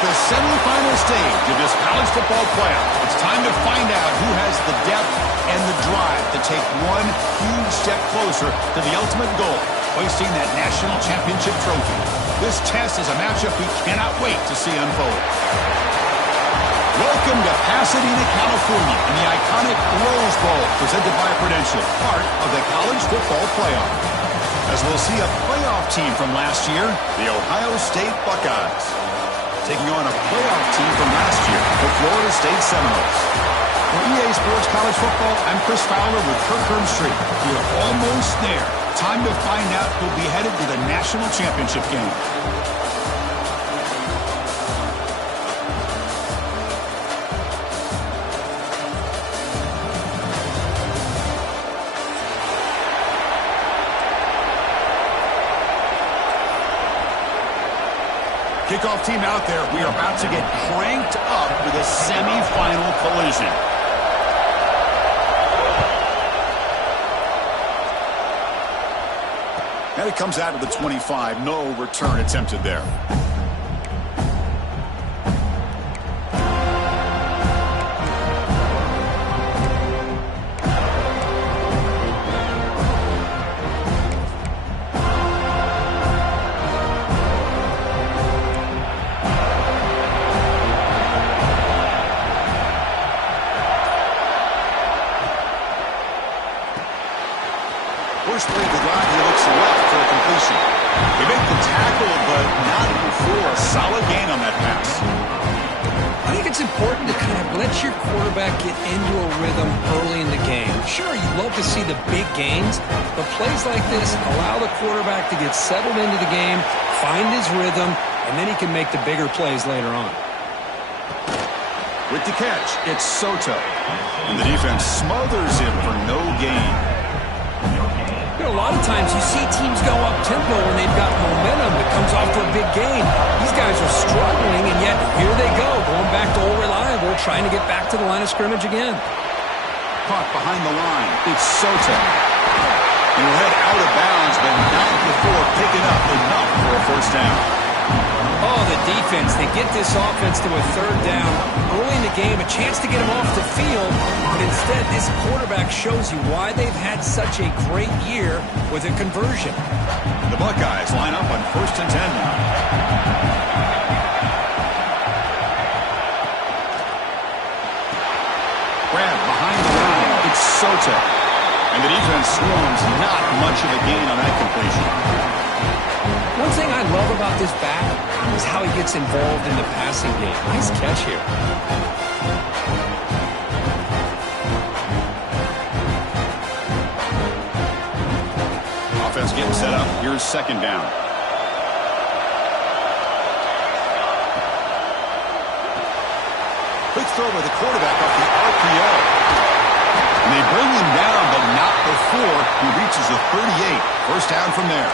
the semifinal stage of this college football playoff. It's time to find out who has the depth and the drive to take one huge step closer to the ultimate goal, hoisting that national championship trophy. This test is a matchup we cannot wait to see unfold. Welcome to Pasadena, California, in the iconic Rose Bowl, presented by Prudential, part of the college football playoff. As we'll see a playoff team from last year, the Ohio State Buckeyes, taking on a playoff team from last year, the Florida State Seminoles. For EA Sports College Football, I'm Chris Fowler with Kirk Herbstreit. We're almost there. Time to find out who'll be headed to the national championship game. Kickoff team out there. We are about to get cranked up with a semifinal collision. And it comes out of the 25. No return attempted there. First play of the drive, he looks left for a completion. He made the tackle, but not before a solid gain on that pass. I think it's important to kind of let your quarterback get into a rhythm early in the game. Sure, you love to see the big gains, but plays like this allow the quarterback to get settled into the game, find his rhythm, and then he can make the bigger plays later on. With the catch, it's Soto. And the defense smothers him for no gain. You know, a lot of times you see teams go up-tempo when they've got momentum that comes off for a big gain. These guys are struggling, and yet here they go, going back to old reliable, trying to get back to the line of scrimmage again. Caught behind the line. It's Soto. And he'll head out of bounds, but not before picking up enough for a first down. Oh, the defense. They get this offense to a third down early in the game, a chance to get them off the field, but instead this quarterback shows you why they've had such a great year with a conversion. The Buckeyes line up on 1st and 10 now. Grab behind the line. It's Soto. And the defense swarms, not much of a gain on that completion. One thing I love about this back is how he gets involved in the passing game. Nice catch here. Offense getting set up. Here's 2nd down. Quick throw by the quarterback off the RPO. And they bring him down, but not before he reaches the 38. First down from there.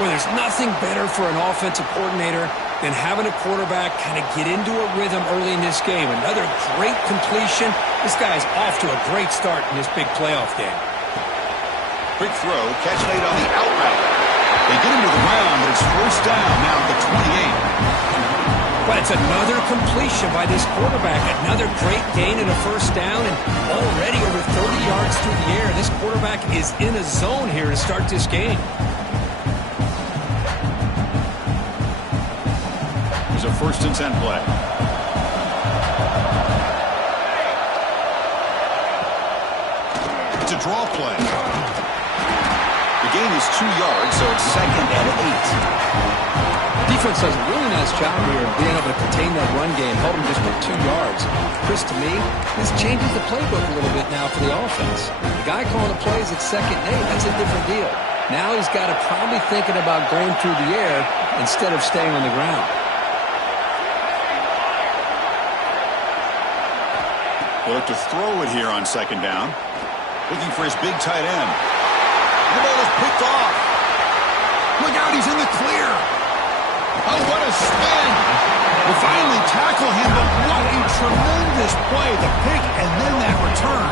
Well, there's nothing better for an offensive coordinator than having a quarterback kind of get into a rhythm early in this game. Another great completion. This guy's off to a great start in this big playoff game. Quick throw, catch made on the out route. They get him to the ground, but it's first down now at the 28. But it's another completion by this quarterback. Another great gain and a first down, and already over 30 yards through the air. This quarterback is in a zone here to start this game. A 1st and 10 play. It's a draw play. The gain is 2 yards, so it's 2nd and 8. Defense does a really nice job here of being able to contain that run game, held him just with 2 yards. Chris, to me, this changes the playbook a little bit now for the offense. The guy calling the plays at 2nd and 8, that's a different deal. Now he's got to probably thinking about going through the air instead of staying on the ground. He'll look to throw it here on 2nd down. Looking for his big tight end. The ball is picked off. Look out, he's in the clear. Oh, what a spin. We'll finally tackle him, but what a tremendous play. The pick and then that return.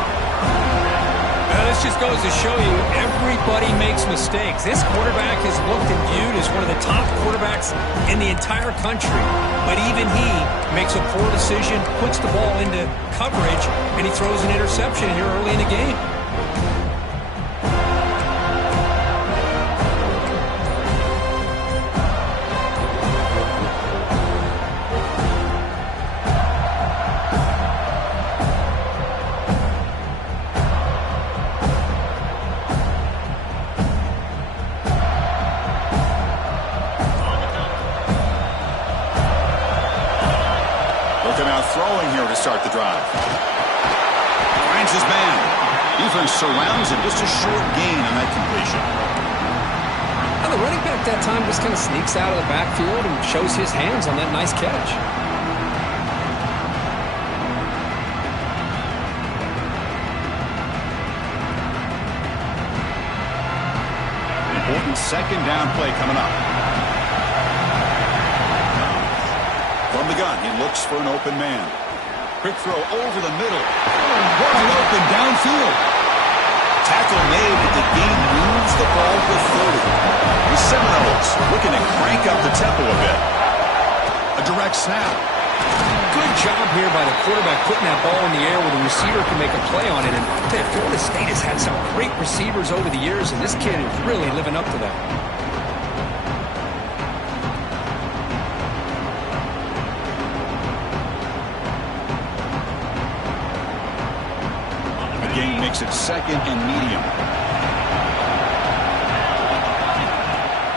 Now, this This just goes to show you everybody makes mistakes. This quarterback is looked and viewed as one of the top quarterbacks in the entire country. But even he makes a poor decision, puts the ball into coverage, and he throws an interception here early in the game. Throwing here to start the drive. Finds his man. Defense surrounds him. Just a short gain on that completion. Now the running back that time just kind of sneaks out of the backfield and shows his hands on that nice catch. Important second down play coming up. From the gun, he looks for an open man. Quick throw over the middle. Wide open downfield. Tackle made, but the game moves the ball to 30. The Seminoles looking to crank up the tempo a bit. A direct snap. Good job here by the quarterback putting that ball in the air where the receiver can make a play on it. And Florida State has had some great receivers over the years, and this kid is really living up to that. Gain makes it second and medium.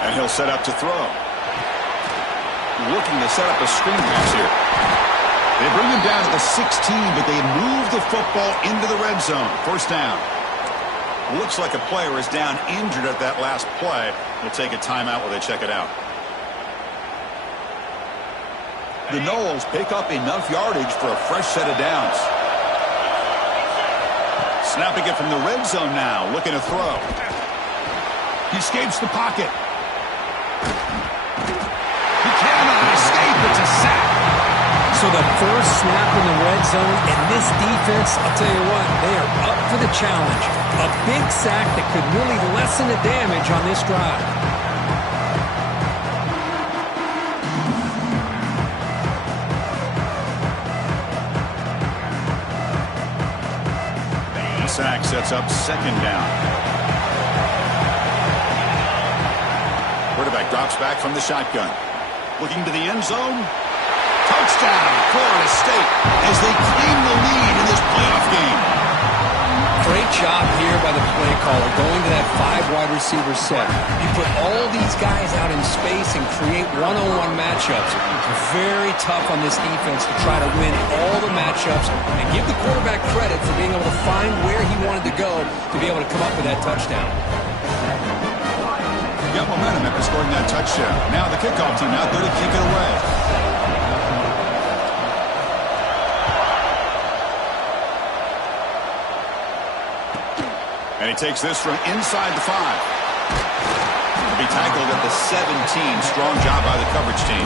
And he'll set up to throw. Looking to set up a screen pass here. They bring him down to the 16, but they move the football into the red zone. First down. Looks like a player is down injured at that last play. We'll take a timeout while they check it out. The Noles pick up enough yardage for a fresh set of downs. Snapping it from the red zone now, looking to throw. He escapes the pocket. He cannot escape. It's a sack. So the first snap in the red zone, and this defense, I'll tell you what, they are up for the challenge. A big sack that could really lessen the damage on this drive. Sack sets up second down. Quarterback drops back from the shotgun. Looking to the end zone. Touchdown, Florida State, as they claim the lead in this playoff game. Great job here by the play caller going to that 5 wide receiver set. You put all these guys out in space and create one-on-one matchups. Very tough on this defense to try to win all the matchups and give the quarterback credit for being able to find where he wanted to go to be able to come up with that touchdown. Got momentum after scoring that touchdown. Now the kickoff team out there to kick it away. And he takes this from inside the 5. He'll be tackled at the 17. Strong job by the coverage team.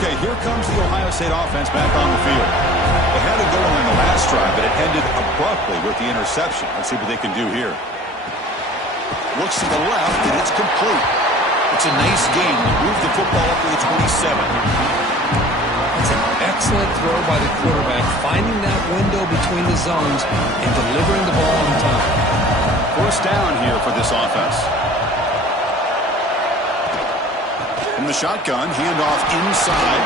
Okay, here comes the Ohio State offense back on the field. They had it going on the last drive, but it ended abruptly with the interception. Let's see what they can do here. Looks to the left, and it's complete. It's a nice game to move the football up to the 27. It's an excellent throw by the quarterback, finding that window between the zones and delivering the ball on time. First down here for this offense. From the shotgun, handoff inside.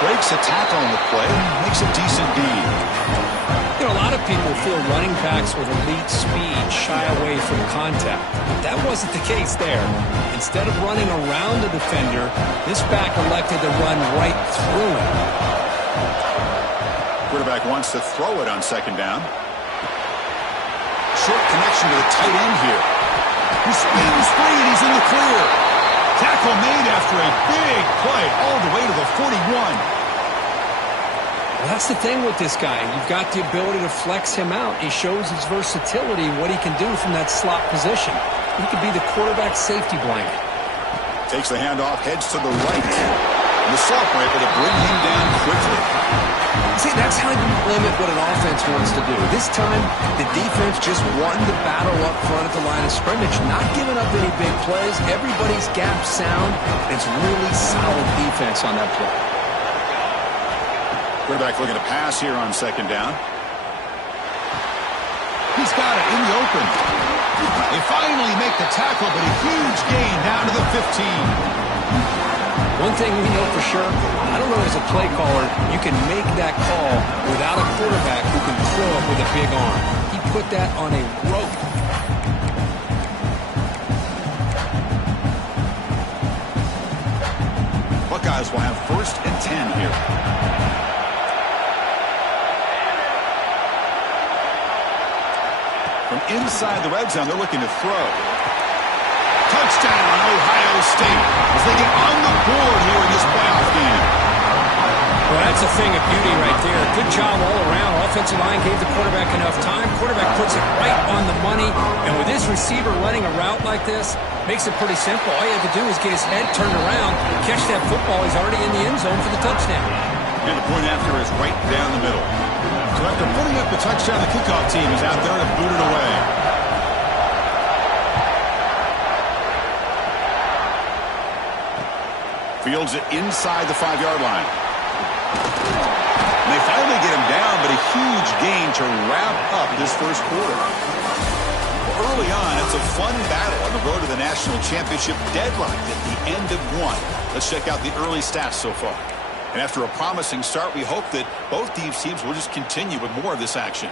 Breaks a tackle on the play, makes a decent gain. You know, a lot of people feel running backs with elite speed shy away from contact. That wasn't the case there. Instead of running around the defender, this back elected to run right through him. Quarterback wants to throw it on second down. Short connection to the tight end here. He spins free and he's in the clear. Tackle made after a big play all the way to the 41. Well, that's the thing with this guy. You've got the ability to flex him out. He shows his versatility, what he can do from that slot position. He could be the quarterback safety blanket. Takes the handoff, heads to the right. And the sophomore able to bring him down quickly. See, that's how you limit what an offense wants to do. This time, the defense just won the battle up front at the line of scrimmage, not giving up any big plays. Everybody's gap sound. It's really solid defense on that play. Quarterback looking to pass here on second down. He's got it in the open. They finally make the tackle, but a huge gain down to the 15. One thing we know for sure, I don't know as a play caller, you can make that call without a quarterback who can throw it with a big arm. He put that on a rope. Buckeyes will have 1st and 10 here. From inside the red zone, they're looking to throw. Touchdown, Ohio State, as they get on the board here in this playoff game. Well, that's a thing of beauty right there. Good job all around. Offensive line gave the quarterback enough time. Quarterback puts it right on the money. And with his receiver running a route like this, makes it pretty simple. All you have to do is get his head turned around, catch that football. He's already in the end zone for the touchdown. And the point after is right down the middle. So after putting up the touchdown, the kickoff team is out there to boot it away. Fields it inside the 5-yard line. And they finally get him down, but a huge gain to wrap up this first quarter. Well, early on, it's a fun battle on the road to the national championship, deadlocked at the end of one. Let's check out the early stats so far. And after a promising start, we hope that both these teams will just continue with more of this action.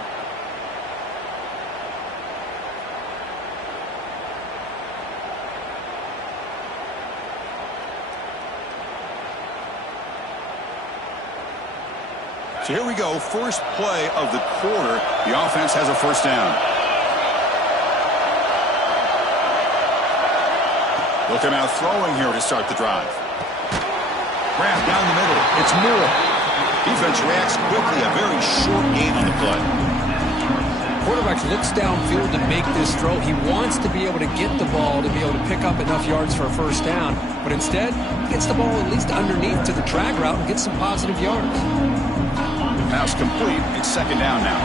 So here we go, first play of the quarter. The offense has a 1st down. They'll come out throwing here to start the drive. Grab down the middle. It's Moore. Defense reacts quickly. A very short gain on the play. Quarterback looks downfield to make this throw. He wants to be able to get the ball to be able to pick up enough yards for a 1st down. But instead, he gets the ball at least underneath to the drag route and gets some positive yards. Pass complete. It's 2nd down now.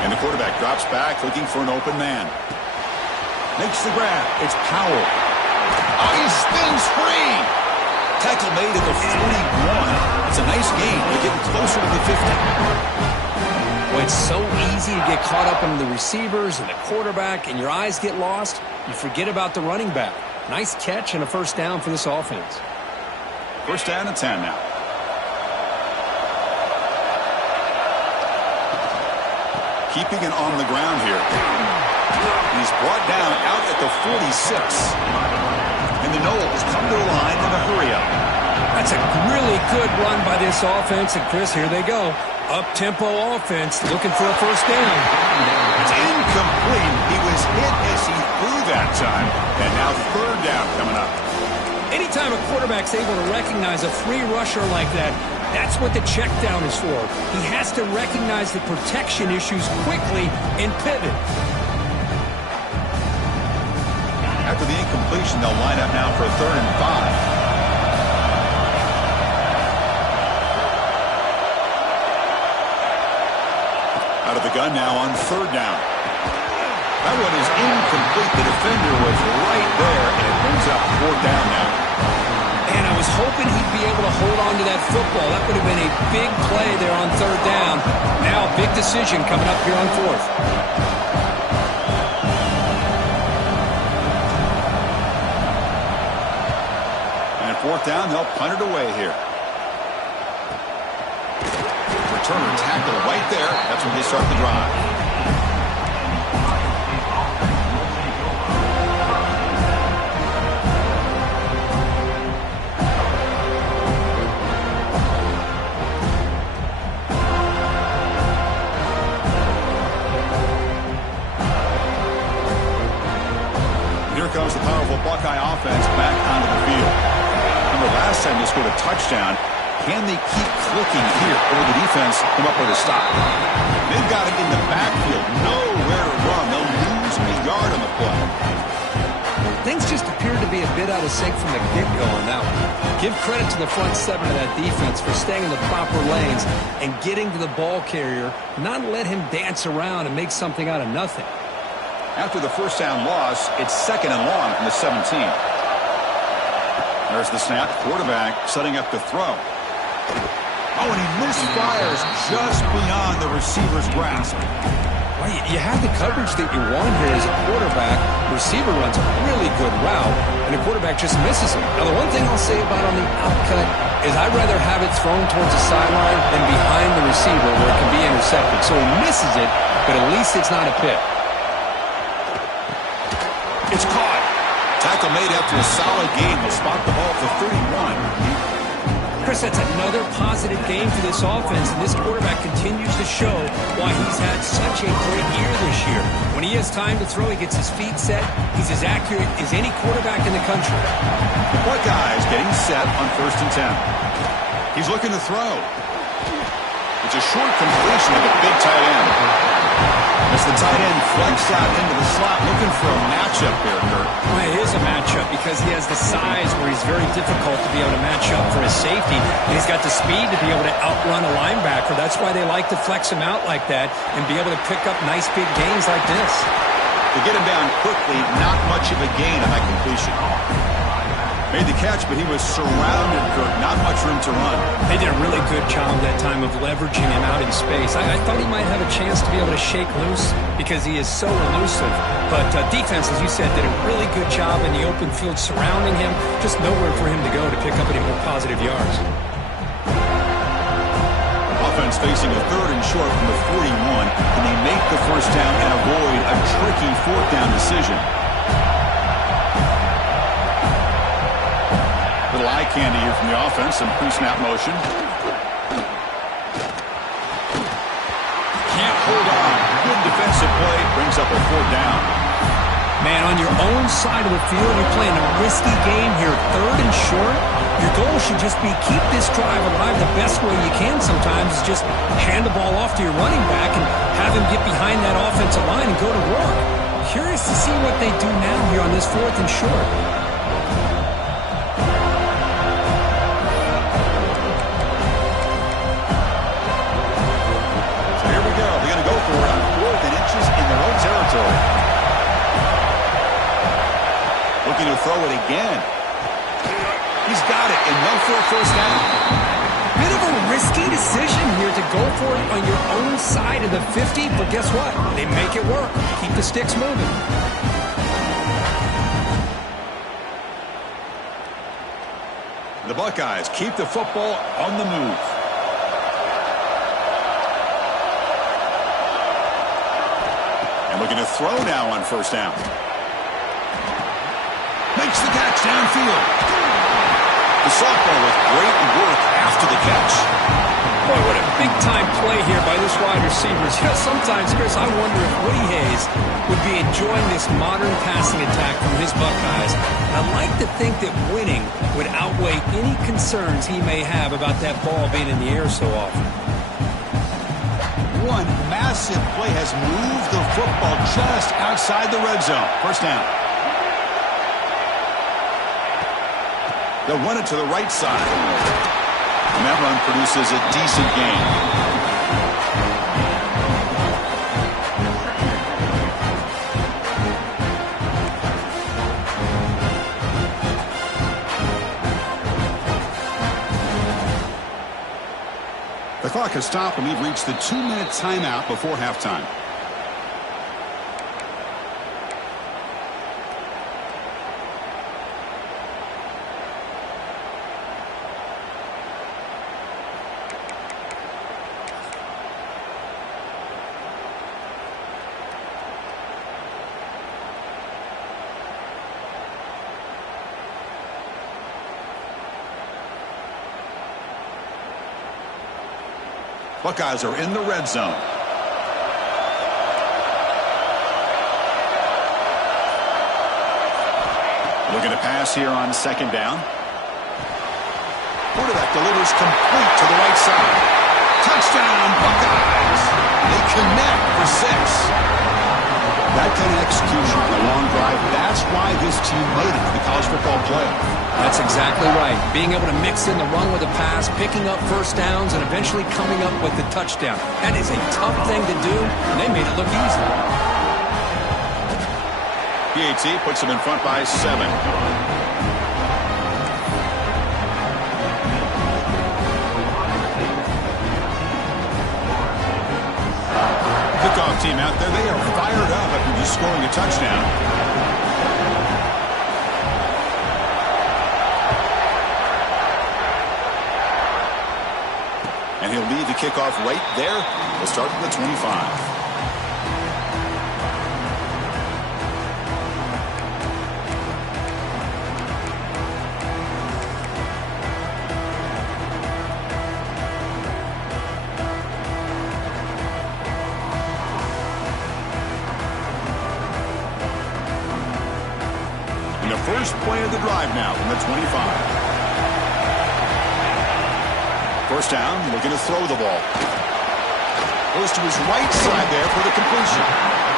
And the quarterback drops back looking for an open man. Makes the grab. It's Powell. Oh, he spins free. Tackle made at the 41. It's a nice gain. They're getting closer to the 50. Well, it's so easy to get caught up in the receivers and the quarterback, and your eyes get lost. You forget about the running back. Nice catch and a 1st down for this offense. 1st down and 10 now. Keeping it on the ground here. He's brought down out at the 46. And the Noles come to the line in a hurry up. That's a really good run by this offense. And, Chris, here they go. Up-tempo offense looking for a 1st down. It's incomplete. He was hit as he threw that time. And now 3rd down coming up. Anytime a quarterback's able to recognize a free rusher like that, that's what the check down is for. He has to recognize the protection issues quickly and pivot. After the incompletion, they'll line up now for a 3rd and 5. Out of the gun now on 3rd down. That one is incomplete. The defender was right there, and it brings up 4th down now. And I was hoping he'd be able to hold on to that football. That would have been a big play there on 3rd down. Now a big decision coming up here on 4th. And 4th down, they'll punt it away here. Returner tackle right there. That's when they start the drive. Comes the powerful Buckeye offense back onto the field. Remember last time they scored a touchdown. Can they keep clicking here, or will the defense come up with a stop? They've got it in the backfield. Nowhere to run. They'll lose a yard on the play. things just appeared to be a bit out of sync from the get-go on that one. Give credit to the front seven of that defense for staying in the proper lanes and getting to the ball carrier, not let him dance around and make something out of nothing. After the first down loss, it's 2nd and long from the 17. There's the snap. Quarterback setting up to throw. Oh, and he misfires just beyond the receiver's grasp. Well, you have the coverage that you want here as a quarterback. The receiver runs a really good route, and the quarterback just misses him. Now, the one thing I'll say about on the outcut is I'd rather have it thrown towards the sideline than behind the receiver where it can be intercepted. So he misses it, but at least it's not a pick. It's caught. Tackle made after a solid game. Will spot the ball for 31. Chris, that's another positive game for this offense, and this quarterback continues to show why he's had such a great year this year. When he has time to throw, he gets his feet set. He's as accurate as any quarterback in the country. The Buckeyes getting set on 1st and 10. He's looking to throw. It's a short completion of the big tight end. As the tight end flex out into the slot, looking for a matchup there, Kurt. Well, it is a matchup because he has the size where he's very difficult to be able to match up for his safety, and he's got the speed to be able to outrun a linebacker. That's why they like to flex him out like that and be able to pick up nice big gains like this. To get him down quickly, not much of a gain on that completion. Made the catch, but he was surrounded, Kurt. Not much room to run. They did a really good job that time of leveraging him out in space. I thought he might have a chance to be able to shake loose because he is so elusive. But defense, as you said, did a really good job in the open field surrounding him. Just nowhere for him to go to pick up any more positive yards. Offense facing a 3rd and short from the 41. Can they make the first down and avoid a tricky 4th down decision? Little eye candy here from the offense. Some pre-snap motion. Can't hold on. Good defensive play. Brings up a 4th down. Man, on your own side of the field, you're playing a risky game here. 3rd and short. Your goal should just be keep this drive alive the best way you can sometimes is just hand the ball off to your running back and have him get behind that offensive line and go to work. Curious to see what they do now here on this 4th and short. Looking to throw it again. He's got it, enough for a first down. Bit of a risky decision here to go for it on your own side of the 50, but guess what? They make it work. Keep the sticks moving. The Buckeyes keep the football on the move. And looking to throw now on first down. Makes the catch downfield. The sophomore with great work after the catch. Boy, what a big-time play here by this wide receiver. You know, sometimes, Chris, I wonder if Woody Hayes would be enjoying this modern passing attack from his Buckeyes. I'd like to think that winning would outweigh any concerns he may have about that ball being in the air so often. One massive play has moved the football just outside the red zone. First down. They'll run it to the right side. And that run produces a decent gain. The clock has stopped and we've reached the 2-minute timeout before halftime. Buckeyes are in the red zone. Looking to pass here on second down. Quarterback delivers complete to the right side. Touchdown, Buckeyes! They connect for 6. That kind of execution on a long drive, that's why this this team made it to the college football playoff. That's exactly right. Being able to mix in the run with a pass, picking up first downs, and eventually coming up with the touchdown. That is a tough thing to do, and they made it look easy. PAT puts them in front by 7. Kickoff team out there, they are fired up after just scoring a touchdown. And he'll lead the kickoff right there. We'll start from the 25. First play of the drive now from the 25. First down, looking to throw the ball. Goes to his right side there for the completion.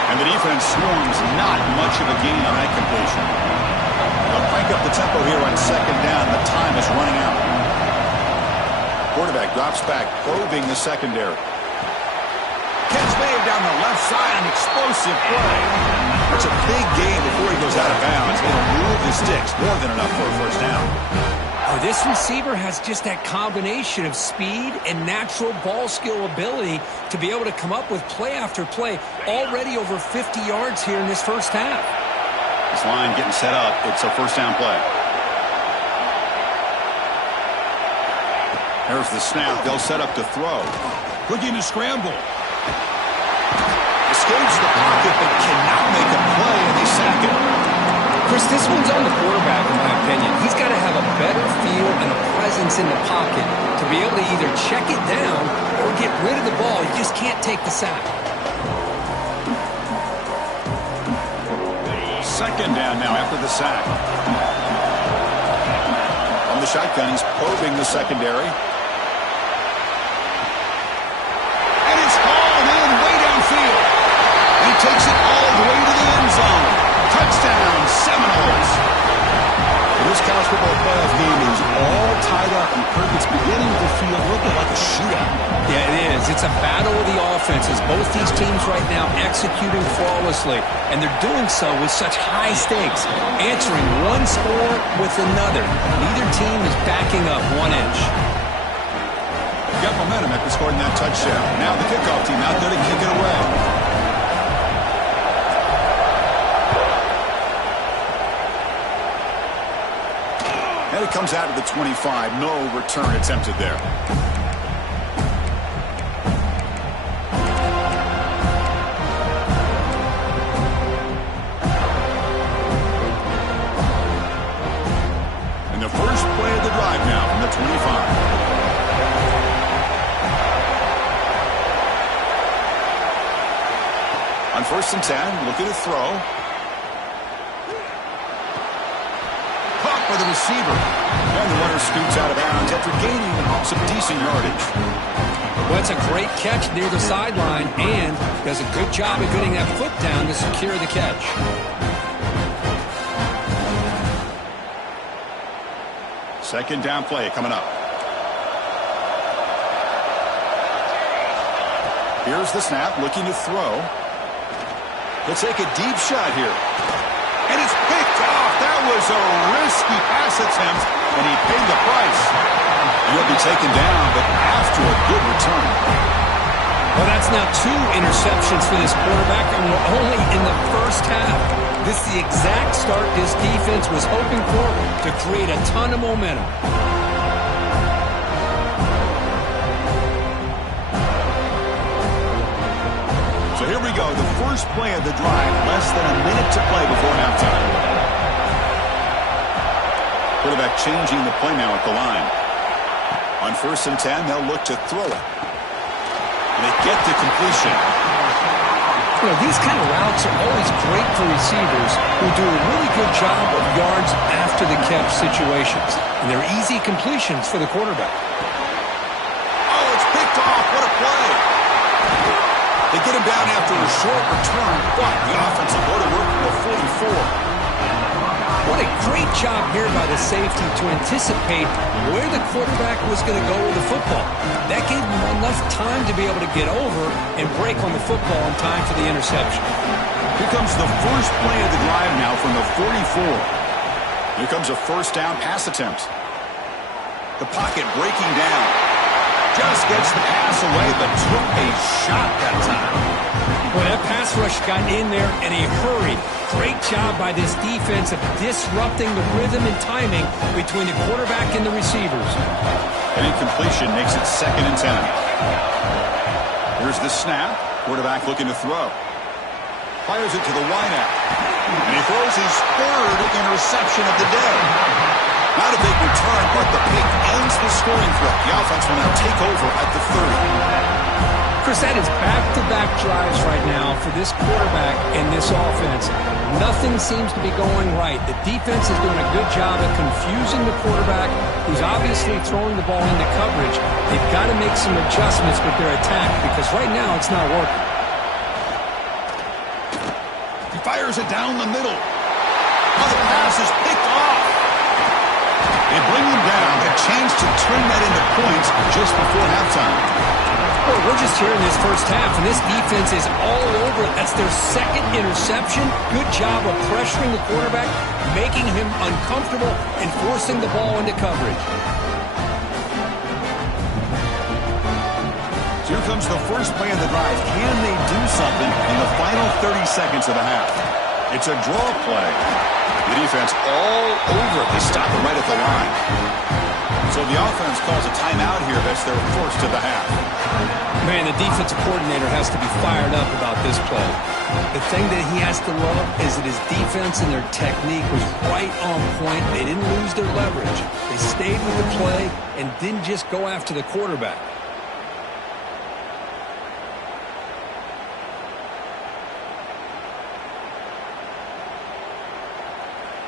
And the defense swarms not much of a gain on that completion. They'll crank up the tempo here on second down. The time is running out. Quarterback drops back, probing the secondary. Catch made down the left side, an explosive play. It's a big gain before he goes out of bounds. It'll move the sticks, more than enough for a first down. Oh, this receiver has just that combination of speed and natural ball skill ability to be able to come up with play after play. Already over 50 yards here in this first half. This line getting set up. It's a first down play. There's the snap. They'll set up to throw. Looking to scramble. Escapes the pocket but cannot make a play, and they sack him. Chris, this one's on the quarterback, in my opinion. He's got to have a better feel and a presence in the pocket to be able to either check it down or get rid of the ball. He just can't take the sack. Second down now after the sack. On the shotgun, he's probing the secondary. And it's hauled in way downfield. He takes it all the way to the end zone. Touchdown, Seminoles. This college football playoff game is all tied up, and Kirk, it's beginning to feel a little bit like a shootout. Yeah, it is. It's a battle of the offenses. Both these teams right now executing flawlessly, and they're doing so with such high stakes, answering one score with another. Neither team is backing up 1 inch. Got momentum after scoring that touchdown. Now the kickoff team out there to kick it away. And it comes out of the 25. No return attempted there. And the first play of the drive now from the 25. On 1st and 10, looking to throw. Caught by the receiver. And the runner scoots out of bounds after gaining some decent yardage. Well, it's a great catch near the sideline and does a good job of getting that foot down to secure the catch. Second down play coming up. Here's the snap, looking to throw. He'll take a deep shot here. And it's picked off. That was a risky pass attempt, and he paid the price. He'll be taken down, but after a good return. Well, that's now 2 interceptions for this quarterback, and we're only in the first half. This is the exact start this defense was hoping for to create a ton of momentum. So here we go, the first play of the drive. Less than a minute to play before halftime. Quarterback changing the play now at the line. On 1st and 10, they'll look to throw it. And they get the completion. You know, these kind of routes are always great for receivers who do a really good job of yards after the catch situations. And they're easy completions for the quarterback. Oh, it's picked off. What a play. They get him down after a short return, but the offense will go to work for a 44. job here by the safety to anticipate where the quarterback was going to go with the football. That gave him enough time to be able to get over and break on the football in time for the interception. Here comes the first play of the drive now from the 44. Here comes a first down pass attempt. The pocket breaking down. Just gets the pass away, but took a shot that time. Well, that pass rush got in there in a hurry. Great job by this defense of disrupting the rhythm and timing between the quarterback and the receivers. An incompletion makes it 2nd and 10. Here's the snap. Quarterback looking to throw. Fires it to the wideout. And he throws his 3rd interception of the day. Not a big return, but the pick ends the scoring threat. The offense will now take over at the 30. Chris, that is back-to-back drives right now for this quarterback and this offense. Nothing seems to be going right. The defense is doing a good job of confusing the quarterback, who's obviously throwing the ball into coverage. They've got to make some adjustments with their attack because right now it's not working. He fires it down the middle. Oh, the pass is picked off. They bring him down. A chance to turn that into points just before halftime. Well, we're just here in this first half, and this defense is all over it. That's their 2nd interception. Good job of pressuring the quarterback, making him uncomfortable, and forcing the ball into coverage. So here comes the first play of the drive. Can they do something in the final 30 seconds of the half? It's a draw play. The defense all over it. They stop it right at the line. So the offense calls a timeout here. That's their first of the half. Man, the defensive coordinator has to be fired up about this play. The thing that he has to love is that his defense and their technique was right on point. They didn't lose their leverage. They stayed with the play and didn't just go after the quarterback.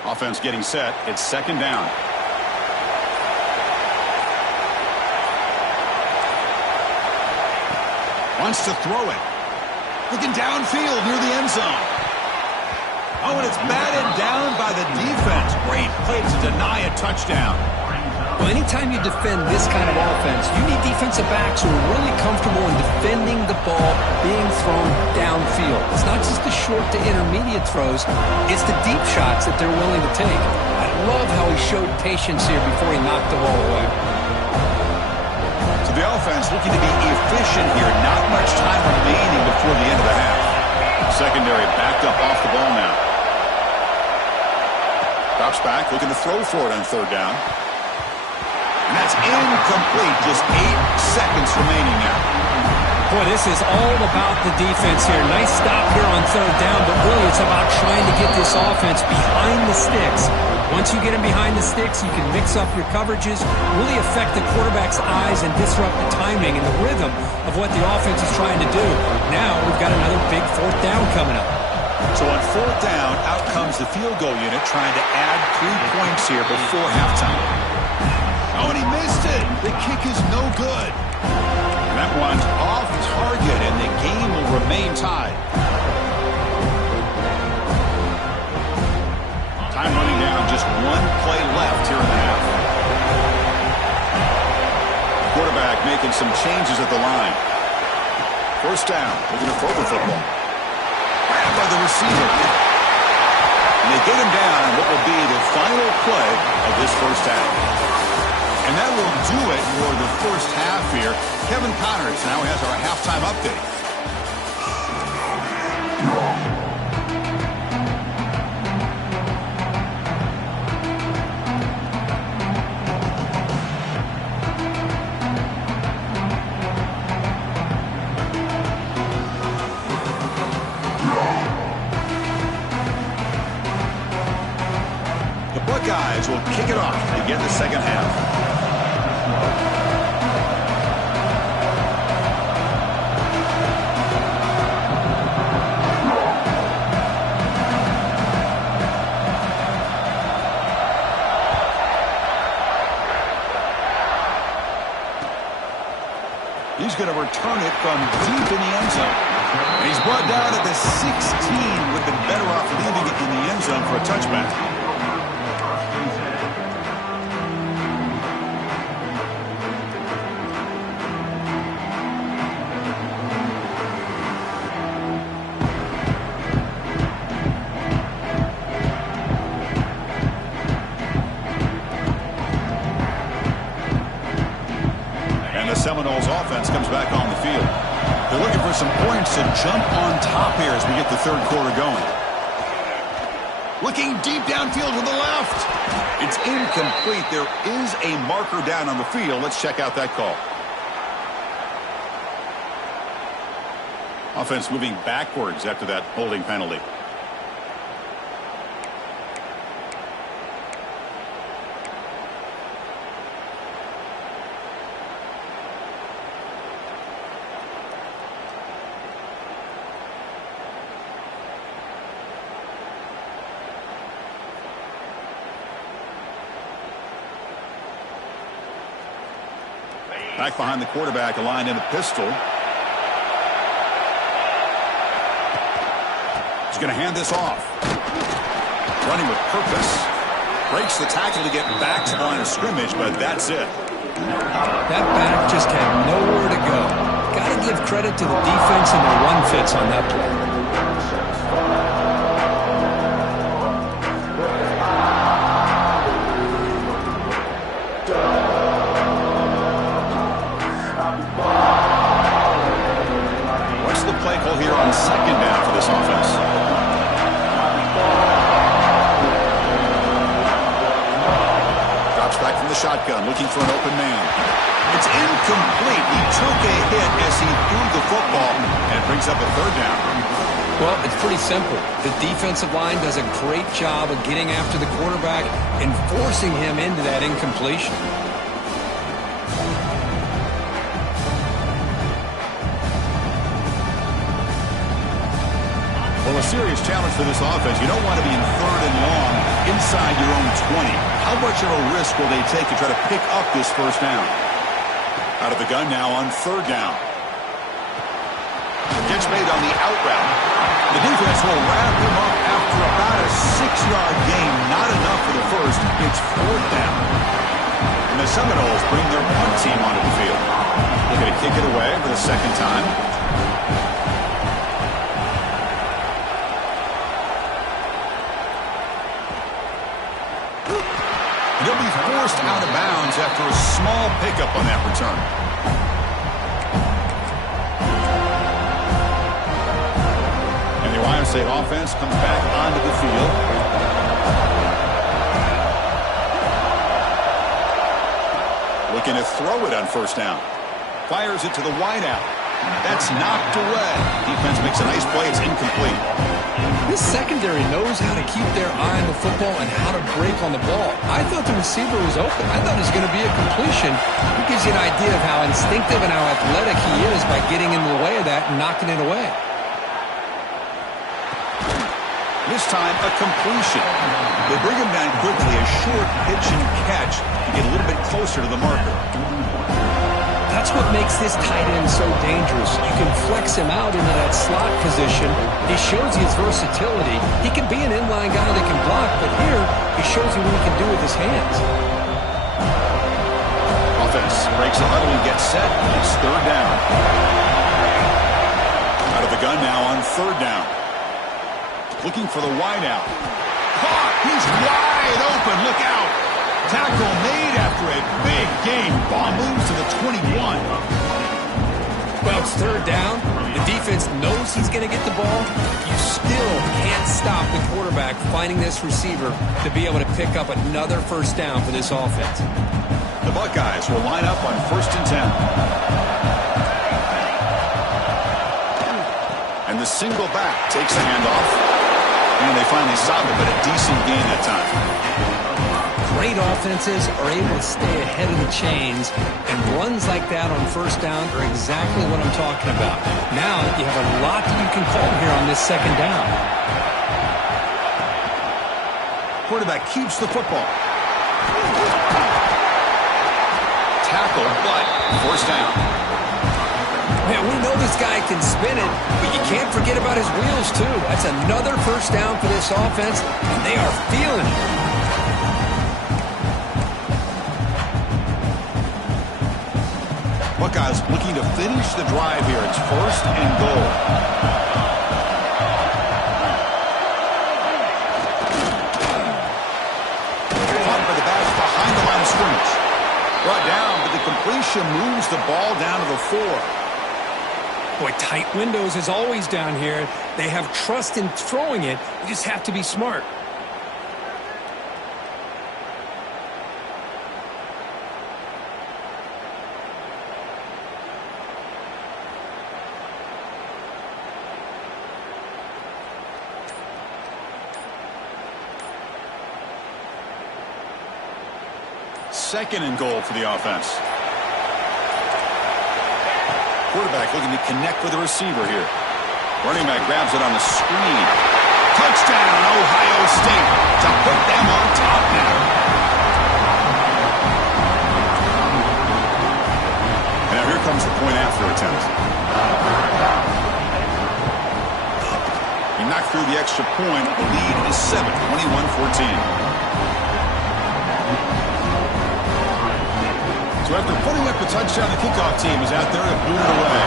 Offense getting set. It's 2nd down. Wants to throw it. Looking downfield near the end zone. Oh, and it's batted down by the defense. Great play to deny a touchdown. Well, anytime you defend this kind of offense, you need defensive backs who are really comfortable in defending the ball being thrown downfield. It's not just the short to intermediate throws, it's the deep shots that they're willing to take. I love how he showed patience here before he knocked the ball away. So the offense looking to be efficient here. Not much time remaining before the end of the half. Secondary backed up off the ball now. Drops back, looking to throw for it on 3rd down. And that's incomplete. Just 8 seconds remaining now. Boy, this is all about the defense here. Nice stop here on 3rd down, but really it's about trying to get this offense behind the sticks. Once you get him behind the sticks, you can mix up your coverages, really affect the quarterback's eyes and disrupt the timing and the rhythm of what the offense is trying to do. Now we've got another big 4th down coming up. So on 4th down, out comes the field goal unit trying to add 3 points here before halftime. Oh, and he missed it. The kick is no good. And that one's off target, and the game will remain tied. Time running down, just 1 play left here in the half. Quarterback making some changes at the line. First down, looking to throw the football. Grabbed by the receiver. And they get him down on what will be the final play of this first half. And that will do it for the first half here. Kevin Connors now has our halftime update. The Buckeyes will kick it off to begin the second half. He's going to return it from deep in the end zone. And he's brought down at the 16. Would have been better off leaving it in the end zone for a touchback. Seminoles offense comes back on the field. They're looking for some points to jump on top here as we get the third quarter going. Looking deep downfield to the left. It's incomplete. There is a marker down on the field. Let's check out that call. Offense moving backwards after that holding penalty. Back behind the quarterback, aligned in the pistol. He's going to hand this off. Running with purpose. Breaks the tackle to get back to the line of scrimmage, but that's it. That back just had nowhere to go. Got to give credit to the defense and their run fits on that play. What's the play call here on second down for this offense? Drops back from the shotgun, looking for an open man. It's incomplete. He took a hit as he threw the football, and it brings up a third down. Well, it's pretty simple. The defensive line does a great job of getting after the quarterback and forcing him into that incompletion. Well, a serious challenge for this offense. You don't want to be in third and long inside your own 20. How much of a risk will they take to try to pick up this first down? Out of the gun now on third down. Gets made on the out route. The defense will wrap him up after about a 6-yard gain. Not enough for the first. It's fourth down. And the Seminoles bring their punt team onto the field. They're going to kick it away for the second time. He'll be forced out of bounds after a small pickup on that return. And the Ohio State offense comes back onto the field. Looking to throw it on first down. Fires it to the wideout. That's knocked away. Defense makes a nice play. It's incomplete. This secondary knows how to keep their eye on the football and how to break on the ball. I thought the receiver was open. I thought it was going to be a completion. It gives you an idea of how instinctive and how athletic he is by getting in the way of that and knocking it away. This time, a completion. They bring him down quickly. A short pitch and catch to get a little bit closer to the marker. That's what makes this tight end so dangerous. You can flex him out into that slot position. He shows you his versatility. He can be an inline guy that can block, but here he shows you what he can do with his hands. Offense breaks the huddle and gets set. It's third down. Out of the gun now on third down. Looking for the wideout. Caught! He's wide open. Look out! Tackle made after a big gain. Ball moves to the 21. Well, it's third down. The defense knows he's going to get the ball. You still can't stop the quarterback finding this receiver to be able to pick up another first down for this offense. The Buckeyes will line up on 1st and 10. And the single back takes the handoff. And they finally stop it, but a decent gain that time. Great offenses are able to stay ahead of the chains, and runs like that on first down are exactly what I'm talking about. Now you have a lot that you can call here on this second down. Quarterback keeps the football. Tackle, but first down. Man, we know this guy can spin it, but you can't forget about his wheels, too. That's another first down for this offense, and they are feeling it. Buckeyes looking to finish the drive here. It's 1st and goal. Caught by the back behind the line of scrimmage. Brought down, but the completion moves the ball down to the 4. Boy, tight windows is always down here. They have trust in throwing it. You just have to be smart. Second and goal for the offense. Quarterback looking to connect with the receiver here. Running back grabs it on the screen. Touchdown, Ohio State, to put them on top now. And now here comes the point after attempt. He knocked through the extra point. The lead is 7, 21-14. So after putting up a touchdown, the kickoff team is out there to boot it away.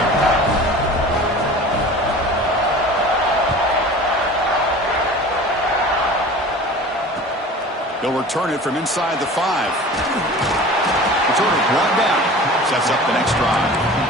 They'll return it from inside the 5. Return it brought down. Sets up the next drive.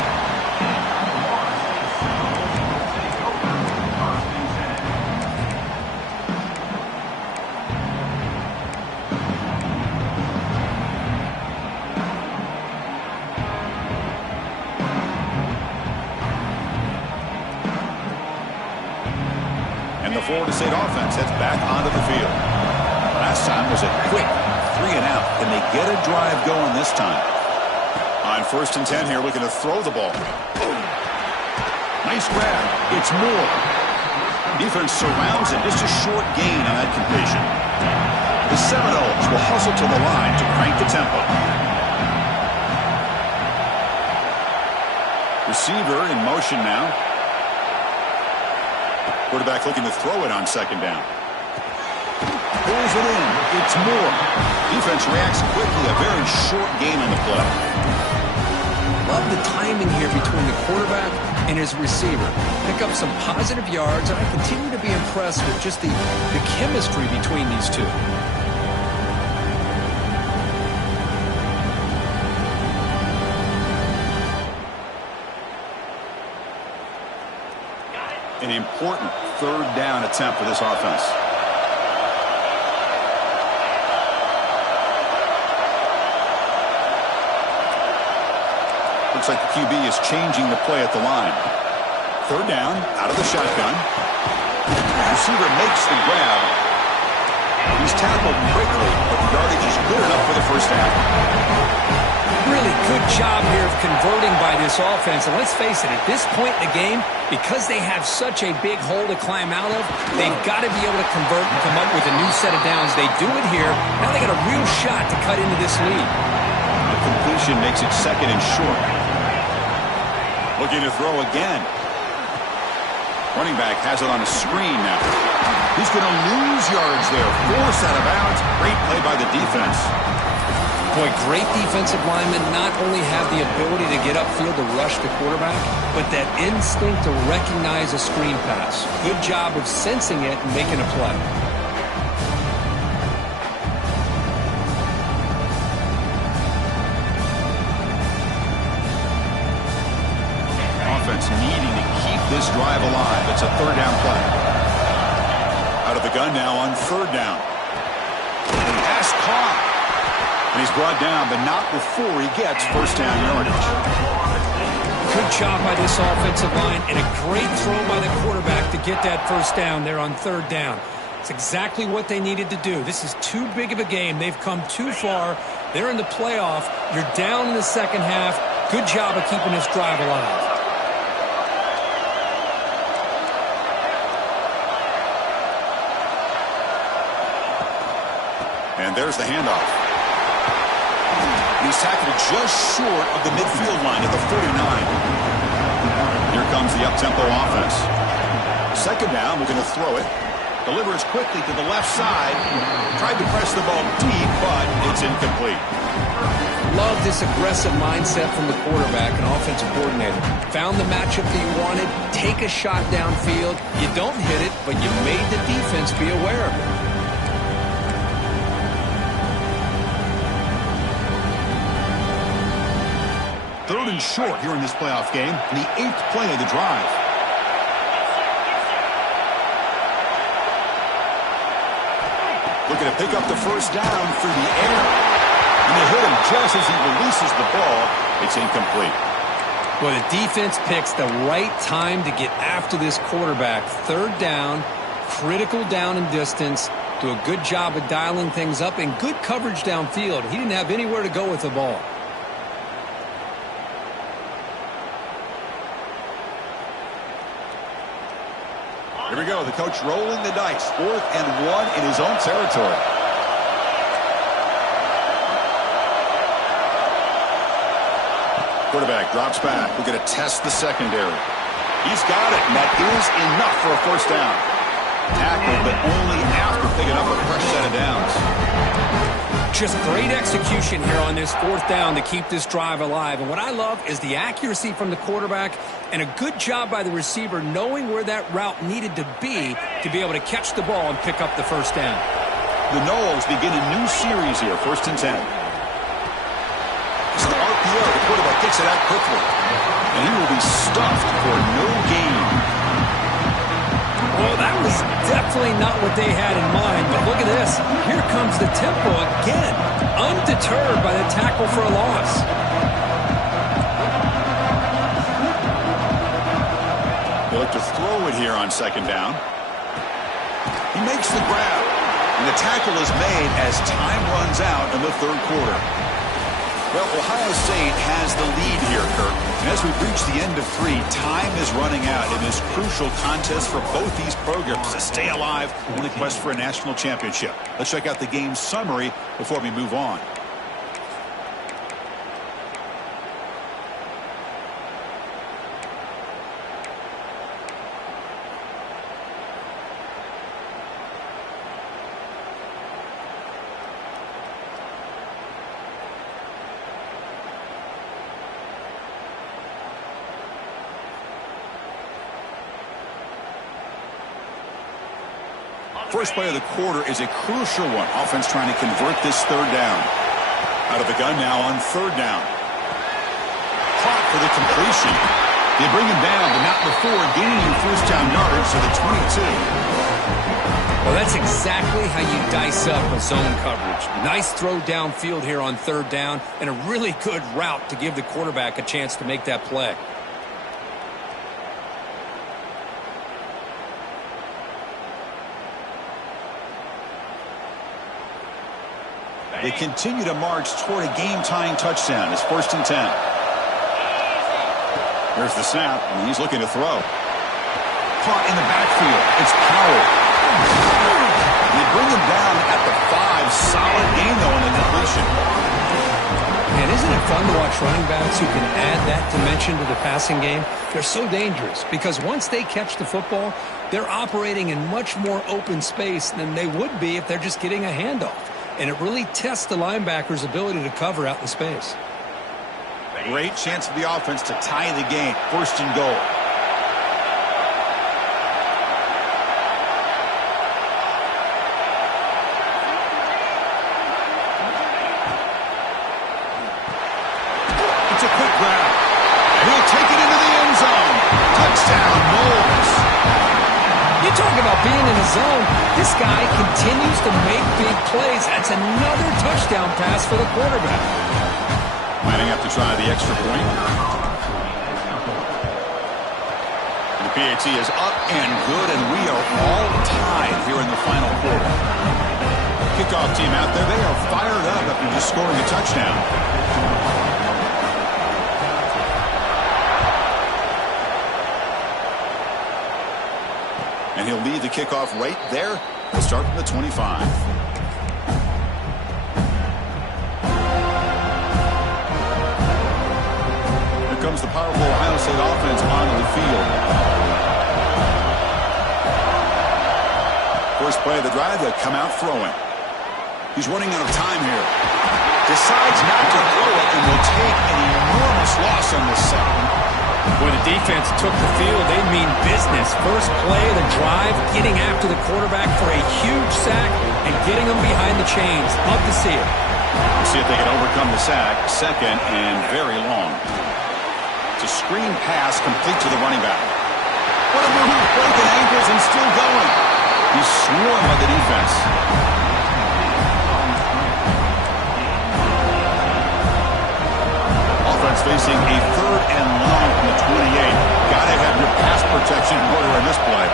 And the Florida State offense heads back onto the field. Last time was a quick 3 and out. Can they get a drive going this time? On 1st and 10 here, looking to throw the ball. Nice grab. It's Moore. Defense surrounds it. Just a short gain on that completion. The Seminoles will hustle to the line to crank the tempo. Receiver in motion now. Quarterback looking to throw it on 2nd down. Pulls it in. It's Moore. Defense reacts quickly. A very short gain on the play. Love the timing here between the quarterback and his receiver. Pick up some positive yards, and I continue to be impressed with just the chemistry between these two. An important 3rd down attempt for this offense. Looks like the QB is changing the play at the line. 3rd down, out of the shotgun. Receiver makes the grab. He's tackled quickly, but the yardage is good enough for the 1st down. Really good job here of converting by this offense. And let's face it, at this point in the game, because they have such a big hole to climb out of, they've got to be able to convert and come up with a new set of downs. They do it here. Now they got a real shot to cut into this lead. The completion makes it 2nd and short. Looking to throw again. Running back has it on a screen now. He's going to lose yards there. Forced out of bounds. Great play by the defense. Boy, great defensive linemen not only have the ability to get upfield to rush the quarterback, but that instinct to recognize a screen pass. Good job of sensing it and making a play. Offense needing to keep this drive alive. It's a 3rd down play. Out of the gun now on 3rd down. Pass caught. And he's brought down, but not before he gets 1st down yardage. Good job by this offensive line, and a great throw by the quarterback to get that 1st down there on 3rd down. It's exactly what they needed to do. This is too big of a game. They've come too far. They're in the playoff. You're down in the 2nd half. Good job of keeping this drive alive. And there's the handoff. He's tackled just short of the midfield line at the 49. Here comes the up-tempo offense. 2nd down, we're going to throw it. Delivers quickly to the left side. Tried to press the ball deep, but it's incomplete. Love this aggressive mindset from the quarterback and offensive coordinator. Found the matchup that you wanted. Take a shot downfield. You don't hit it, but you made the defense be aware of it. 3rd and short here in this playoff game, and the 8th play of the drive. Looking to pick up the first down through the air. And they hit him just as he releases the ball. It's incomplete. Well, the defense picks the right time to get after this quarterback. 3rd down, critical down and distance. Do a good job of dialing things up and good coverage downfield. He didn't have anywhere to go with the ball. Here we go. The coach rolling the dice. 4th and 1 in his own territory. Quarterback drops back. We're going to test the secondary. He's got it, and that is enough for a first down. Tackle, but only after picking up a fresh set of downs. Just great execution here on this 4th down to keep this drive alive. And what I love is the accuracy from the quarterback and a good job by the receiver knowing where that route needed to be able to catch the ball and pick up the first down. The Noles begin a new series here, 1st and 10. It's an RPO. The quarterback gets it out quickly. And he will be stuffed for no gain. Well, that was definitely not what they had in mind, but look at this. Here comes the tempo again, undeterred by the tackle for a loss. They look to throw it here on 2nd down. He makes the grab, and the tackle is made as time runs out in the 3rd quarter. Well, Ohio State has the lead here, Kirk. And as we reach the end of 3, time is running out in this crucial contest for both these programs to stay alive in the quest for a national championship. Let's check out the game summary before we move on. First play of the quarter is a crucial one. Offense trying to convert this 3rd down. Out of the gun now on 3rd down. Caught for the completion. They bring him down, but not before gaining first down yardage to the 22. Well, that's exactly how you dice up a zone coverage. Nice throw downfield here on 3rd down, and a really good route to give the quarterback a chance to make that play. They continue to march toward a game-tying touchdown. It's 1st and 10. Here's the snap, and he's looking to throw. Caught in the backfield. It's Powell. They bring him down at the 5. Solid gain, though, on the completion. And isn't it fun to watch running backs who can add that dimension to the passing game? They're so dangerous because once they catch the football, they're operating in much more open space than they would be if they're just getting a handoff. And it really tests the linebacker's ability to cover out in space. Great chance for the offense to tie the game. 1st and goal. It's a quick grab. And he'll take it into the end zone. Touchdown, Noles. You talk about being in the zone. This guy continues to make big plays. That's another touchdown pass for the quarterback. Lining up to try the extra point. The PAT is up and good, and we are all tied here in the final quarter. Kickoff team out there, they are fired up after just scoring a touchdown. And he'll lead the kickoff right there. He'll start from the 25. Here comes the powerful Ohio State offense onto the field. First play of the drive, they'll come out throwing. He's running out of time here. Decides not to throw it and will take an enormous loss on this set. When the defense took the field, they mean business. First play of the drive, getting after the quarterback for a huge sack and getting him behind the chains. Love to see it. We'll see if they can overcome the sack. 2nd and very long. It's a screen pass complete to the running back. What a move, breaking ankles and still going. He's swarmed by the defense. Offense facing a 3rd and long from the 28. Gotta have your pass protection in order in this play.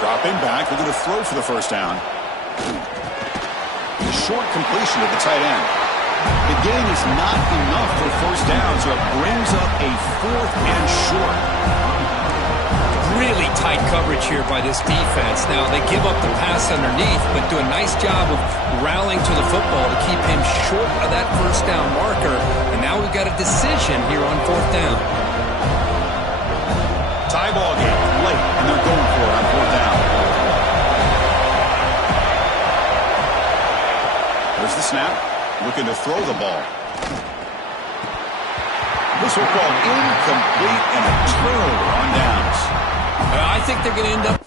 Dropping back, they're going to throw for the first down. Short completion to the tight end. The gain is not enough for first down, so it brings up a 4th and short. Really tight coverage here by this defense. Now, they give up the pass underneath, but do a nice job of rallying to the football to keep him short of that first down marker. And now we've got a decision here on 4th down. Tie ball game late, and they're going for it on 4th down. There's the snap. Looking to throw the ball. This will call incomplete and a turnover on downs. I think they're going to end up...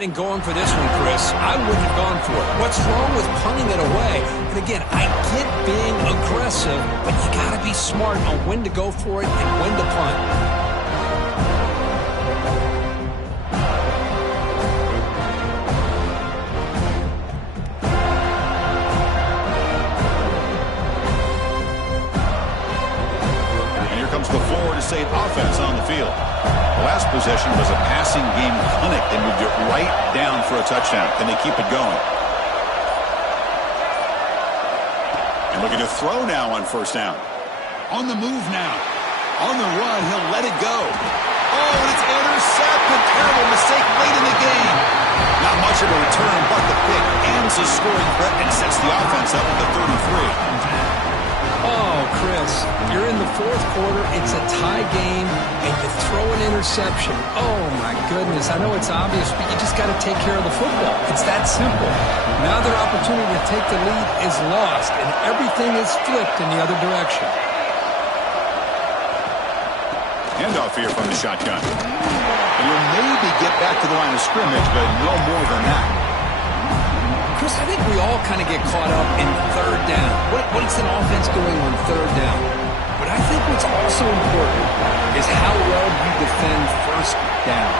And going for this one, Chris, I wouldn't have gone for it. What's wrong with punting it away? And again, I get being aggressive, but you got to be smart on when to go for it and when to punt. The Florida State offense on the field. The last possession was a passing game clinic. They moved it right down for a touchdown. Can they keep it going? And looking to throw now on first down. On the move now. On the run, he'll let it go. Oh, and it's intercepted. Terrible mistake late in the game. Not much of a return, but the pick ends the scoring threat and sets the offense up at the 33. Oh, Chris, you're in the 4th quarter, it's a tie game, and you throw an interception. Oh, my goodness. I know it's obvious, but you just got to take care of the football. It's that simple. Now their opportunity to take the lead is lost, and everything is flipped in the other direction. Handoff here from the shotgun. And you'll maybe get back to the line of scrimmage, but no more than that. Chris, I think we all kind of get caught up in 3rd down. What's an offense doing on 3rd down? But I think what's also important is how well you defend 1st down.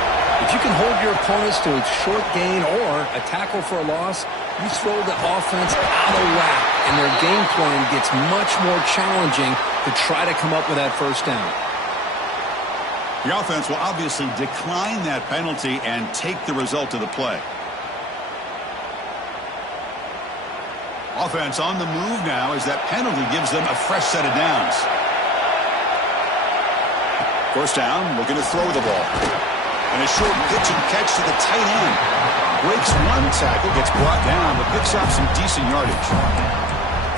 If you can hold your opponents to a short gain or a tackle for a loss, you throw the offense out of whack, and their game plan gets much more challenging to try to come up with that first down. The offense will obviously decline that penalty and take the result of the play. Offense on the move now as that penalty gives them a fresh set of downs. First down, looking to throw the ball. And a short pitch and catch to the tight end. Breaks one tackle, gets brought down, but picks up some decent yardage.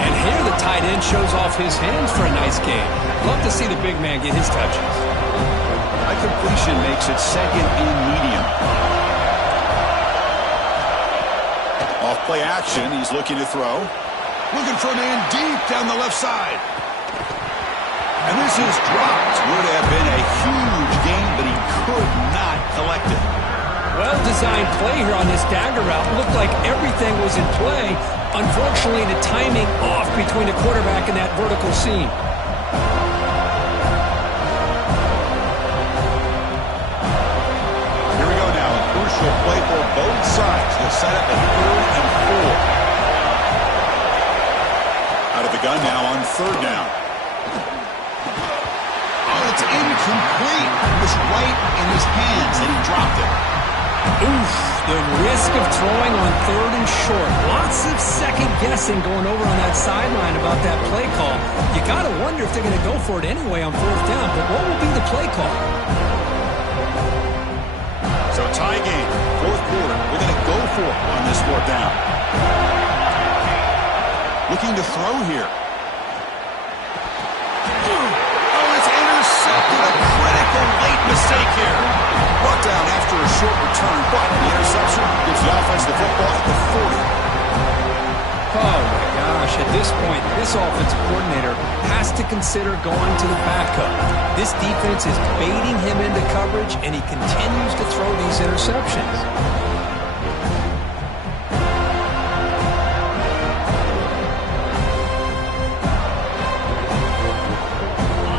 And here the tight end shows off his hands for a nice game. Love to see the big man get his touches. That completion makes it 2nd and medium. Off Play action. He's looking to throw. Looking for a man deep down the left side. And this is dropped. Would have been a huge gain, but he could not collect it. Well-designed play here on this dagger route. Looked like everything was in play. Unfortunately, the timing off between the quarterback and that vertical seam. Here we go now. A crucial play for both sides. They'll set up a 3rd and 4. Out of the gun now on 3rd down. Oh, it's incomplete. It was right in his hands and he dropped it. Oof, the risk of throwing on 3rd and short. Lots of second guessing going over on that sideline about that play call. You got to wonder if they're going to go for it anyway on 4th down, but what will be the play call? So tie game, 4th quarter. We're going to go for it on this 4th down. Looking to throw here. Oh, it's intercepted. A critical late mistake here. Brought down after a short return, but the interception gives the offense the football at the 40. Oh, my gosh. At this point, this offensive coordinator has to consider going to the backup. This defense is baiting him into coverage, and he continues to throw these interceptions.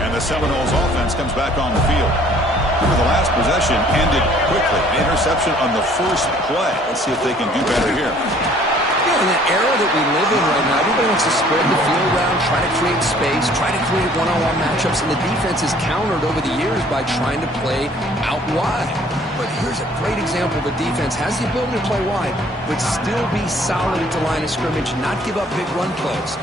And the Seminoles offense comes back on the field. The last possession ended quickly. Interception on the first play. Let's see if they can do better here. Yeah, in the era that we live in right now, everybody wants to spread the field around, try to create space, try to create one-on-one matchups, and the defense has countered over the years by trying to play out wide. But here's a great example. The defense has the ability to play wide, but still be solid at the line of scrimmage, not give up big run plays.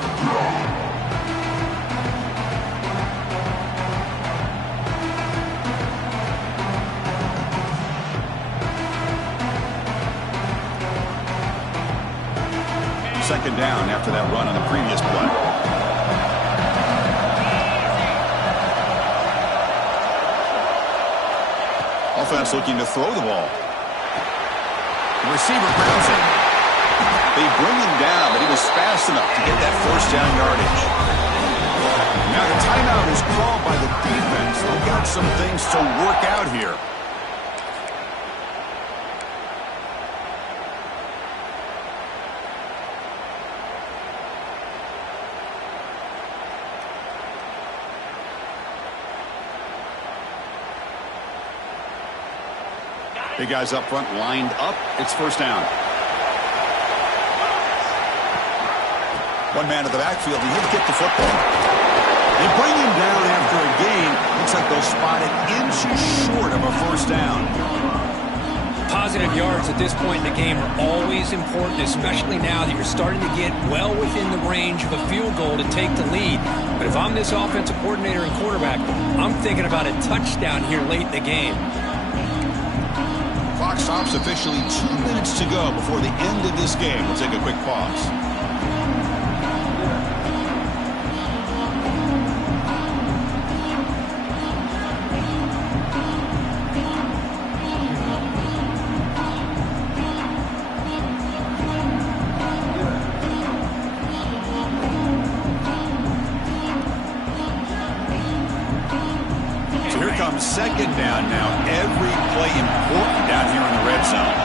Second down after that run on the previous play. Offense looking to throw the ball. The receiver grabs it. They bring him down, but he was fast enough to get that 1st down yardage. Now the timeout is called by the defense. They've got some things to work out here. Big guys up front lined up. It's 1st down. One man in the backfield, and he'll get the football. They bring him down after a gain. Looks like they'll spot it inches short of a 1st down. Positive yards at this point in the game are always important, especially now that you're starting to get well within the range of a field goal to take the lead. But if I'm this offensive coordinator and quarterback, I'm thinking about a touchdown here late in the game. Clock stops officially 2 minutes to go before the end of this game. We'll take a quick pause. Second down now. Every play important down here in the red zone.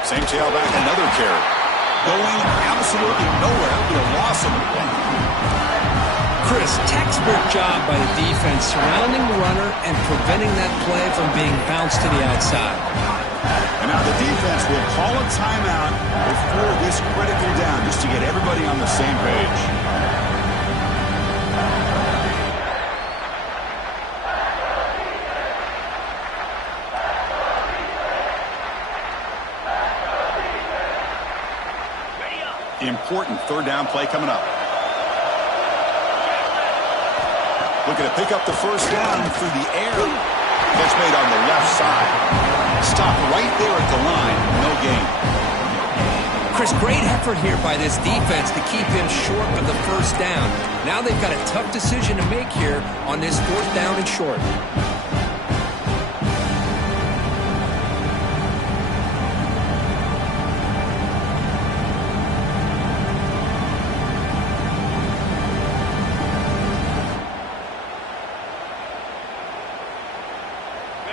Same tailback, another carry. Going absolutely nowhere. It'll be a loss of the play. Chris, textbook job by the defense surrounding the runner and preventing that play from being bounced to the outside. And now the defense will call a timeout before this critical down just to get everybody on the same page. Important 3rd down play coming up. Looking to pick up the 1st down through the air. That's made on the left side. Stop right there at the line. No gain. Chris, great effort here by this defense to keep him short of the 1st down. Now they've got a tough decision to make here on this 4th down and short.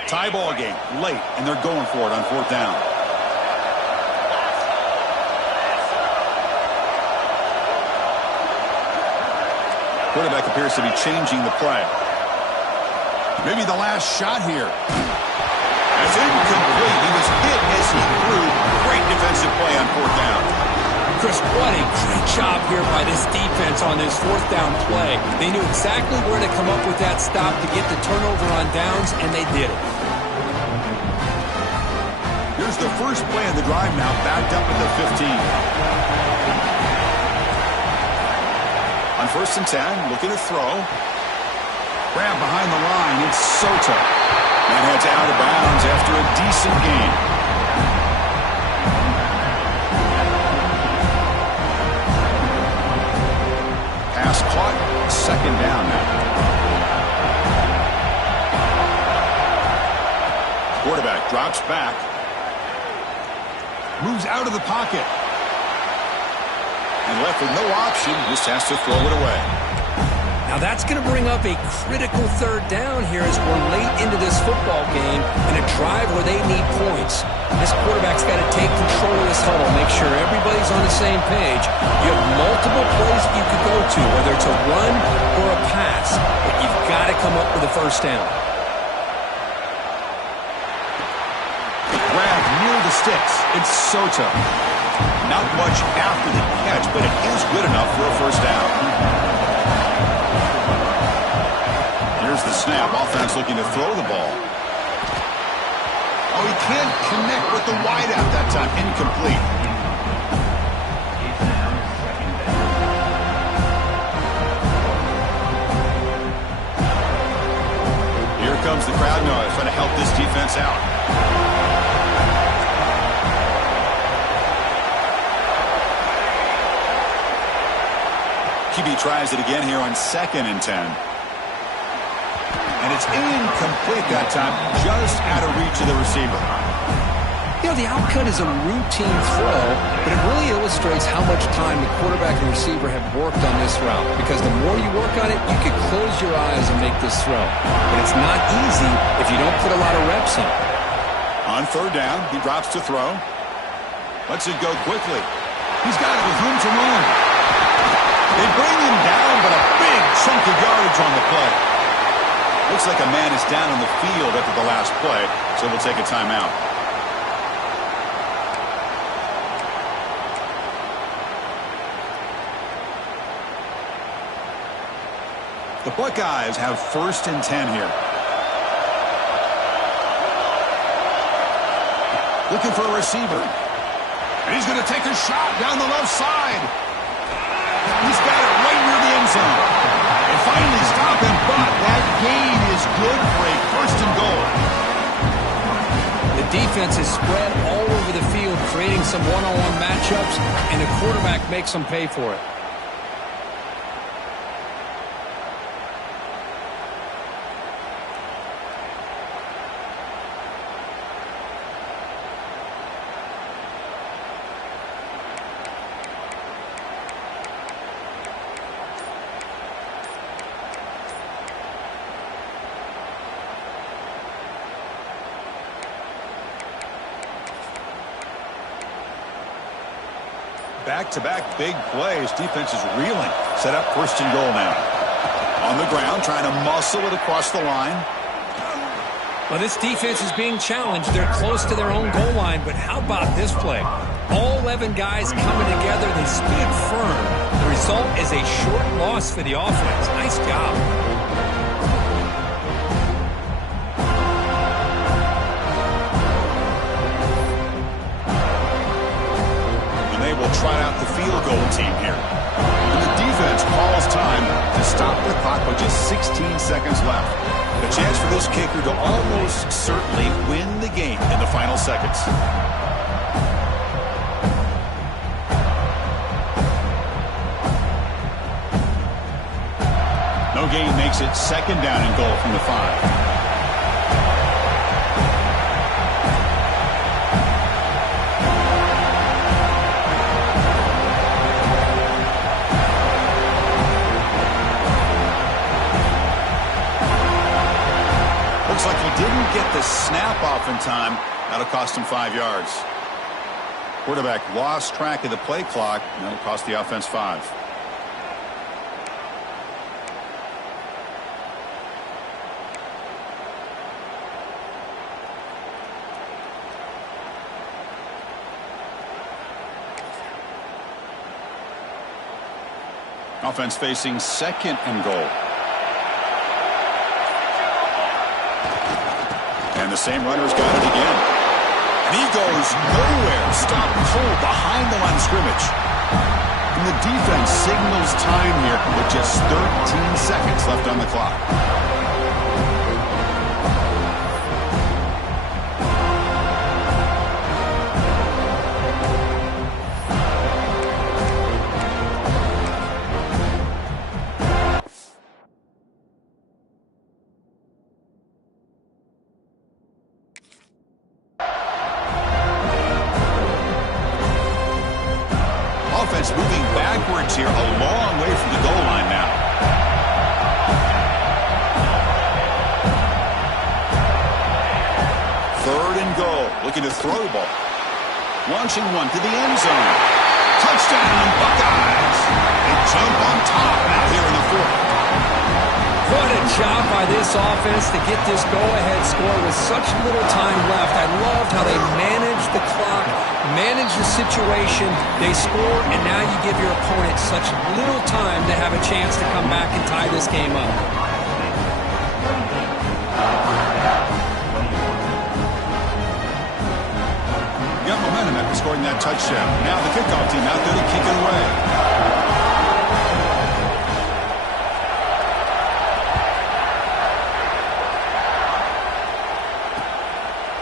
Tie ball game late, and they're going for it on 4th down. Quarterback appears to be changing the play. Maybe the last shot here. It's incomplete. He was hit as he threw. Great defensive play on 4th down. Chris, what a great job here by this defense on this 4th down play. They knew exactly where to come up with that stop to get the turnover on downs, and they did it. Here's the first play of the drive now, backed up at the 15. On 1st and 10, looking to throw. Grab behind the line, it's Soto. And heads out of bounds after a decent game. Pass caught, 2nd down now. Quarterback drops back. Moves out of the pocket. And left with no option, just has to throw it away. Now that's going to bring up a critical 3rd down here as we're late into this football game in a drive where they need points. This quarterback's got to take control of this huddle, make sure everybody's on the same page. You have multiple plays that you could go to, whether it's a run or a pass, but you've got to come up with a 1st down. Grab near the sticks. It's Soto. Not much after the catch, but it is good enough for a 1st down. Here's the snap. Offense looking to throw the ball. Oh, he can't connect with the wideout that time. Incomplete. Here comes the crowd noise trying to help this defense out. QB tries it again here on 2nd and 10. And it's incomplete that time, just out of reach of the receiver. You know, the outcut is a routine throw, but it really illustrates how much time the quarterback and receiver have worked on this route. Because the more you work on it, you can close your eyes and make this throw. But it's not easy if you don't put a lot of reps in. On 3rd down, he drops to throw. Lets it go quickly. He's got it with room to run. They bring him down, but a big chunk of yardage on the play. Looks like a man is down on the field after the last play, so we'll take a timeout. The Buckeyes have 1st and 10 here. Looking for a receiver. And he's going to take a shot down the left side. He's got it right near the end zone. They finally stop him, but that gain is good for a 1st and goal. The defense is spread all over the field, creating some one-on-one matchups, and the quarterback makes them pay for it. Back-to-back big plays. Defense is reeling. Set up 1st and goal now. On the ground, trying to muscle it across the line. Well, this defense is being challenged. They're close to their own goal line, but how about this play? All 11 guys coming together. They stood firm. The result is a short loss for the offense. Nice job. Try out the field goal team here. And the defense calls time to stop the clock with just 16 seconds left. A chance for this kicker to almost certainly win the game in the final seconds. No gain makes it 2nd down and goal from the 5. Looks like he didn't get the snap off in time. That'll cost him 5 yards. Quarterback lost track of the play clock, and that'll cost the offense 5. Offense facing 2nd and goal. And the same runner's got it again. And he goes nowhere. Stop cold behind the line of scrimmage. And the defense signals time here with just 13 seconds left on the clock. Offense moving backwards here, a long way from the goal line now. Third and goal, looking to throw the ball. Launching one to the end zone. Touchdown, Buckeyes! They jump on top now here in the 4th. What a job by this offense to get this go-ahead score with such little time left. I loved how they managed the clock, managed the situation. They score, and now you give your opponent such little time to have a chance to come back and tie this game up. Got momentum after scoring that touchdown. Now the kickoff team out there to kick it away.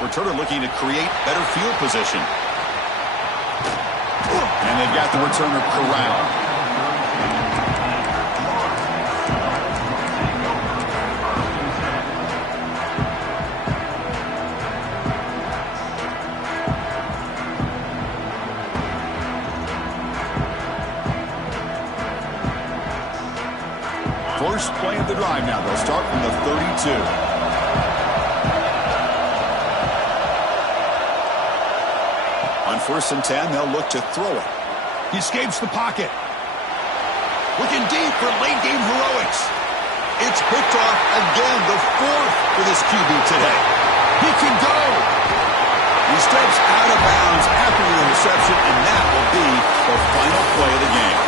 Returner looking to create better field position. And they've got the returner corralled. First play of the drive now. They'll start from the 32. On 1st and 10, they'll look to throw it. He escapes the pocket. Looking deep for late-game heroics. It's picked off again, the 4th for this QB today. He can go. He steps out of bounds after the interception, and that will be the final play of the game.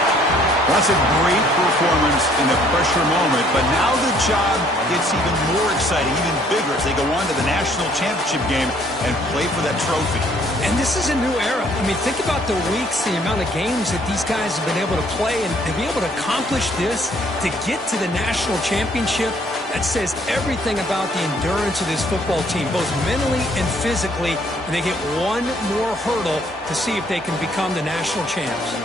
That's a great performance in a pressure moment, but now the job gets even more exciting, even bigger as they go on to the national championship game and play for that trophy. And this is a new era. I mean, think about the weeks, the amount of games that these guys have been able to play, and to be able to accomplish this, to get to the national championship, that says everything about the endurance of this football team, both mentally and physically, and they get one more hurdle to see if they can become the national champs.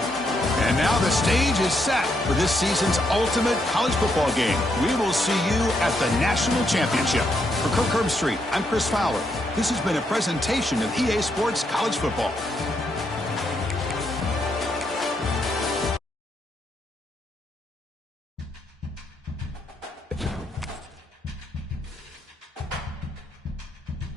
And now the stage is set for this season's ultimate college football game. We will see you at the national championship. For Kirk Herbstreit, I'm Chris Fowler. This has been a presentation of EA Sports College Football.